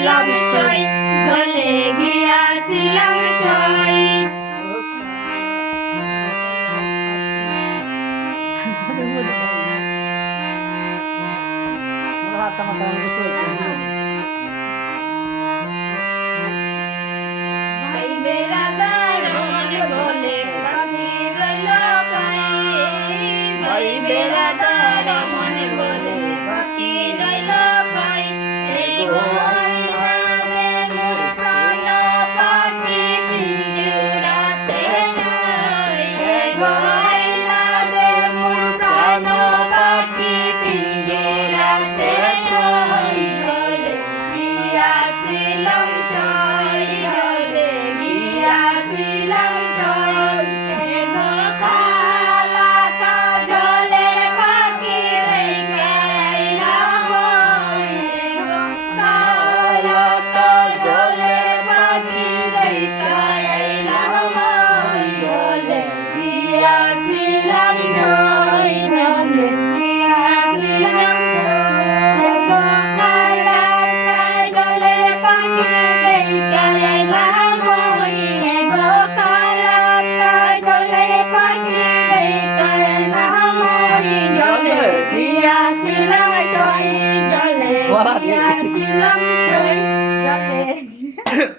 গিয়াছিলাম সই চলে গিয়াছিলাম সই ভাই বেড়াদার মন বলে বাকি রইল কাই ভাই বেড়াদার মন বলে বাকি রইল কাই এই গোয়ালে মোর প্রাণ পাখি পিঞ্জরাতে নাই এই গোয়ালে মোর প্রাণ পাখি পিঞ্জরাতে নাই চলে গিয়াছিলাম সই চলে গিয়াছিলাম সই গো কালা কাজলের পাখি রেখে আইলাম গো কালা কাজলের পাখি রেখে আইলাম চলে গিয়াছিলাম সই চলে গিয়াছিলাম সই গো কালা কাজলের পাখি রেখে আইলাম গো কালা কাজলের পাখি রেখে আইলাম চলে গিয়াছিলাম সই চলে গিয়াছিলাম সই চলে